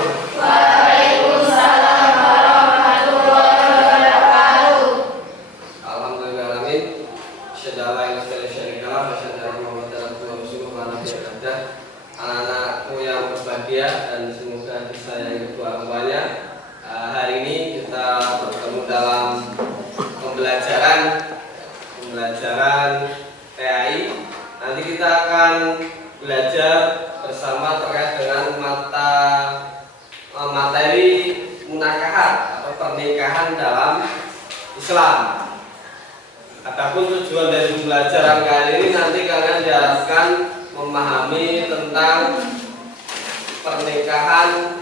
Waalaikumsalam warahmatullahi wabarakatuh. Alhamdulillahirrahmanirrahim. Asyhadu an la ilaha illallah wa asyhadu anna Muhammadar rasulullah. Anak-anakku yang berbahagia dan semoga disayangi kedua orang tuanya. Hari ini kita bertemu dalam pembelajaran PAI. Nanti kita akan belajar bersama terkait dengan materi munakahat atau pernikahan dalam Islam. Adapun tujuan dari pembelajaran kali ini nanti kalian diharapkan memahami tentang pernikahan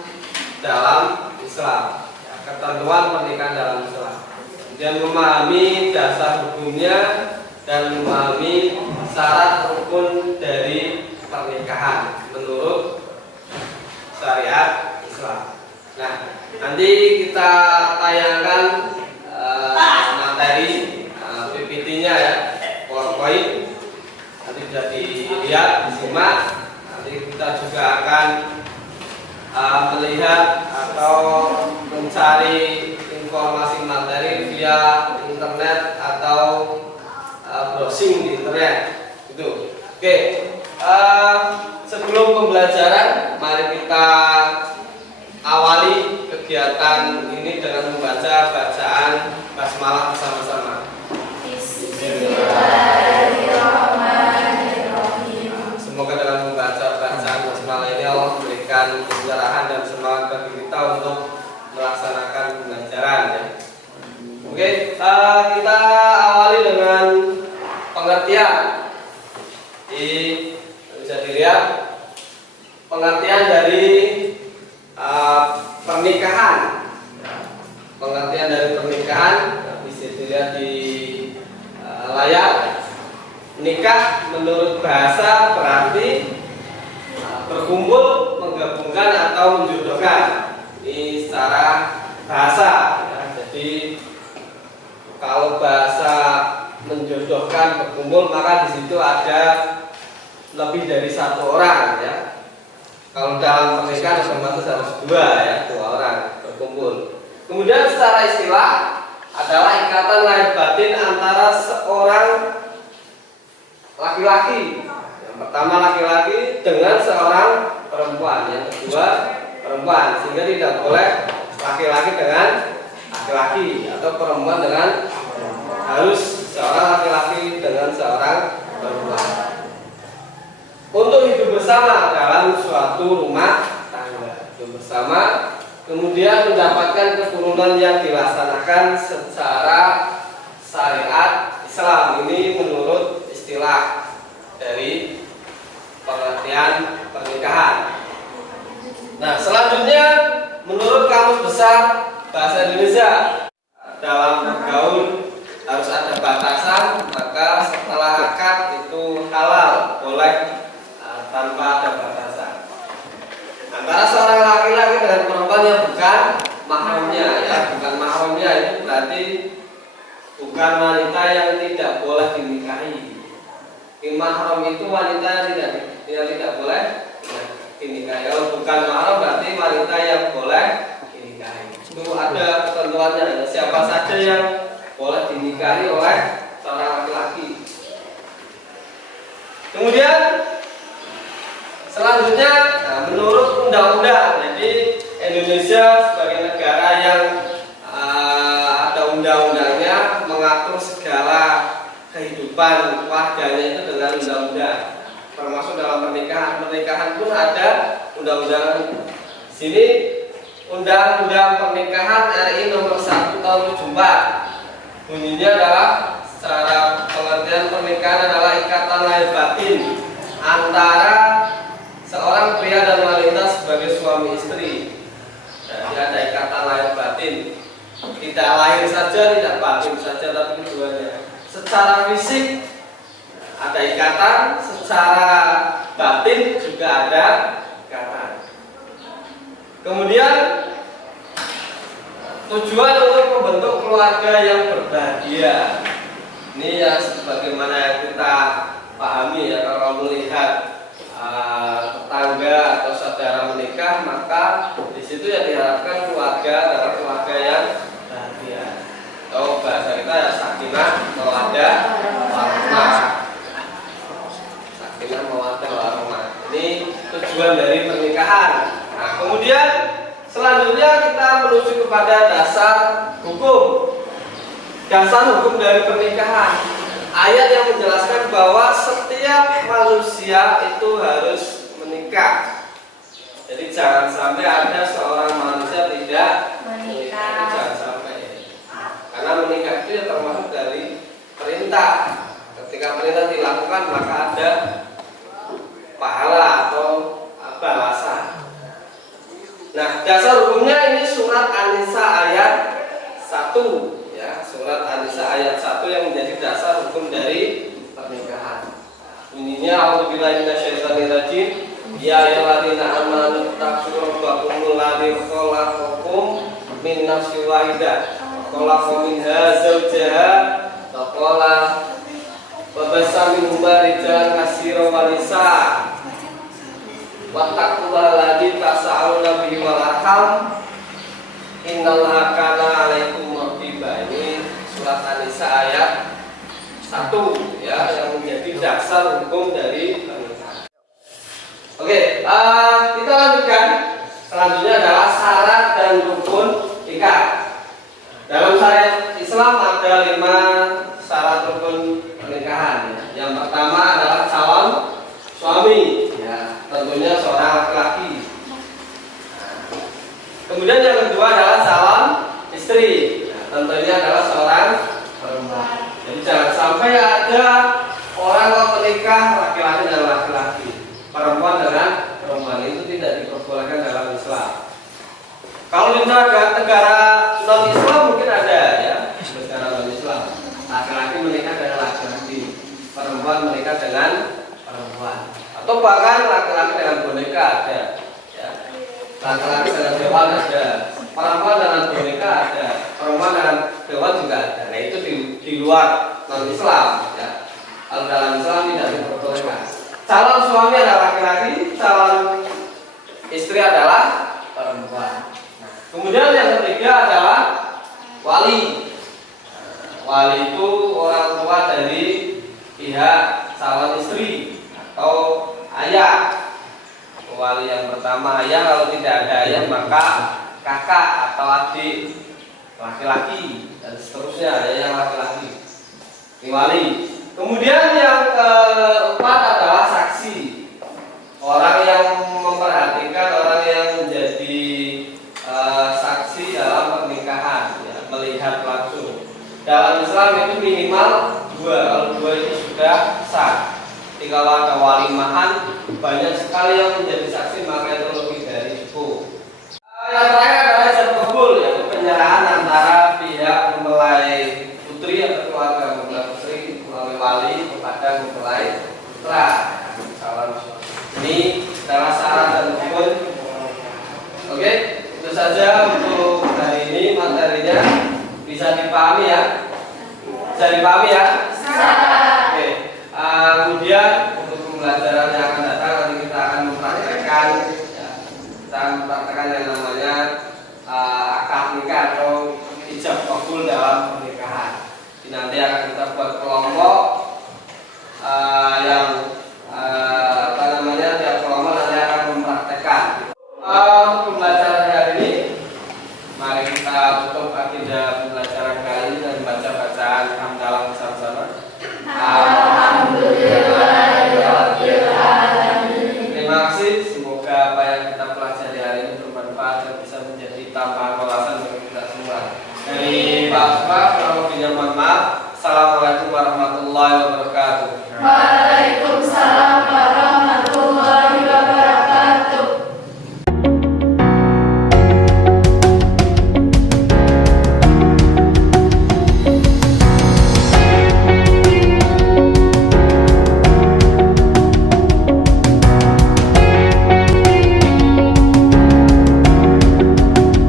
dalam Islam, ketentuan pernikahan dalam Islam, dan memahami dasar hukumnya dan memahami syarat rukun dari pernikahan menurut syariat Islam. Nah, nanti kita tayangkan materi PPT-nya ya, PowerPoint. Nanti bisa dilihat, disimak. Nanti kita juga akan melihat atau mencari informasi materi via internet atau browsing di internet. Itu. Oke. Sebelum pembelajaran, mari kita awali kegiatan ini dengan membaca bacaan basmalah bersama-sama. Bismillahirrahmanirrahim. Semoga dengan membaca bacaan basmalah ini Allah memberikan pencerahan dan semangat bagi kita untuk melaksanakan pembelajaran ya. Oke, kita awali dengan pengertian. Bisa dilihat pengertian dari pernikahan. Pengertian dari pernikahan bisa dilihat di layar. Nikah menurut bahasa berarti berkumpul, menggabungkan atau menjodohkan. Ini secara bahasa ya. Jadi kalau bahasa menjodohkan, berkumpul, maka di situ ada lebih dari satu orang ya. Kalau dalam pernikahan otomatis harus dua orang berkumpul. Kemudian secara istilah adalah ikatan lahir batin antara seorang laki-laki. Yang pertama laki-laki dengan seorang perempuan, yang kedua perempuan, sehingga tidak boleh laki-laki dengan laki-laki atau perempuan dengan harus seorang laki-laki dengan seorang perempuan. Untuk hidup bersama dalam suatu rumah tangga, hidup bersama, kemudian mendapatkan keturunan yang dilaksanakan secara syariat Islam. Ini menurut istilah dari pengertian pernikahan. Nah, selanjutnya menurut Kamus Besar Bahasa Indonesia, dalam bergaul harus ada batasan, maka setelah akad itu halal, boleh tanpa ada batasan. Antara seorang laki-laki dengan perempuan yang bukan mahramnya ya, bukan mahramnya itu berarti bukan wanita yang tidak boleh dinikahi. Mahram itu wanita yang tidak boleh dinikahi. Kalau bukan mahram berarti wanita yang boleh dinikahi. Itu ada ketentuannya. Siapa saja yang boleh dinikahi oleh seorang laki-laki. Kemudian selanjutnya, menurut undang-undang, jadi Indonesia sebagai negara yang ada undang-undangnya mengatur segala kehidupan warganya itu dengan undang-undang, termasuk dalam pernikahan. Pernikahan pun ada undang-undang. Sini Undang-Undang Pernikahan RI nomor 1 tahun 74. Bunyinya adalah secara pengertian pernikahan adalah ikatan lahir batin antara seorang pria dan wanita sebagai suami istri. Jadi ada ikatan lahir batin, tidak lahir saja, tidak batin saja, tapi keduanya. Secara fisik ada ikatan, secara batin juga ada ikatan. Kemudian tujuan untuk membentuk keluarga yang berbahagia. Ini ya sebagaimana yang kita pahami ya, kalau melihat peta tetangga atau saudara menikah, maka di situ ya diharapkan keluarga adalah keluarga yang bahagia. Atau bahasa kita ya sakinah mawaddah warahmah. Sakinah mawaddah warahmah. Ini tujuan dari pernikahan. Nah, kemudian selanjutnya kita menuju kepada dasar hukum. Dasar hukum dari pernikahan. Ayat yang menjelaskan bahwa setiap manusia itu harus menikah. Jadi jangan sampai ada seorang manusia tidak menikah. Jangan sampai. Karena menikah itu ya termasuk dari perintah. Ketika perintah dilakukan maka ada pahala atau balasan. Nah, dasar hukumnya ini surat An-Nisa ayat 1. Ya, surat An-Nisa ayat 1 yang menjadi dasar hukum dari pernikahan. Bunyinya a'udzubillahi minasyaitonir rajim. Ya ayyuhalladzina amanu taqullaha ladzi khalaqakum min nafsin wahidah wa khalaqa minha zawjaha wa qala wa bassa minhuma rijalan katsiran wa nisaa wattaqullaha alladzi tasaaluna bihi wal arham innallaha kana 'alaikum raqiba. Ini surat An-Nisa ayat 1 ya, yang menjadi dasar hukum dari pernikahan. Oke, kita lanjutkan. Selanjutnya adalah syarat dan rukun nikah. Dalam syariat Islam ada 5 syarat rukun pernikahan. Yang pertama adalah calon suami, ya, tentunya seorang laki-laki. Kemudian yang kedua adalah calon istri, ya, tentunya adalah seorang perempuan. Jadi jangan sampai ada orang yang menikah laki-laki dan laki-laki, perempuan dengan perempuan, itu tidak diperbolehkan dalam Islam. Kalau di negara non-Islam mungkin ada ya, negara non-Islam laki-laki menikah dengan laki-laki, perempuan menikah dengan perempuan, atau bahkan laki-laki dengan boneka ada. Laki-laki dengan hewan ada, perempuan dengan boneka ada, perempuan dengan hewan juga ada. Nah itu di luar non-Islam ya. Kalau dalam Islam tidak diperbolehkan. Calon suami adalah laki-laki, calon istri adalah perempuan. Nah, kemudian yang ketiga adalah wali. Wali itu orang tua dari pihak calon istri atau ayah. Wali yang pertama ayah, kalau tidak ada ayah maka kakak atau adik laki-laki dan seterusnya, ayah yang laki-laki. Ini wali. Kemudian yang keempat adalah saksi. Orang yang memperhatikan, orang yang menjadi saksi dalam pernikahan, ya, melihat langsung. Dalam Islam itu minimal 2. Kalau 2 itu sudah sah. Jadi kalau ada walimahan banyak sekali yang menjadi saksi, maka itu lebih dari cukup. Yang terakhir adalah ijab kabul, yaitu penyerahan antara pihak mempelai putri atau keluarga mempelai putri melalui wali kepada mempelai putra calon suami. Ini adalah syarat dan rukun. Oke, itu saja untuk hari ini materinya. Bisa dipahami ya? Bisa dipahami ya? Oke. Kemudian untuk pembelajaran yang akan datang nanti kita akan mempraktekkan, ya, kita akan mempraktekkan yang namanya akad nikah atau ijab kabul dalam pernikahan. Jadi nanti akan kita buat kelompok yang tiap kelompok nanti akan mempraktekkan. Untuk pembelajaran hari ini, mari kita tutup agenda pembelajaran kali ini dan baca bacaan hamdalah bersama-sama. Terima kasih. Semoga apa yang kita pelajari hari ini bermanfaat dan bisa menjadi tambahan wawasan bagi kita semua. Dari Pak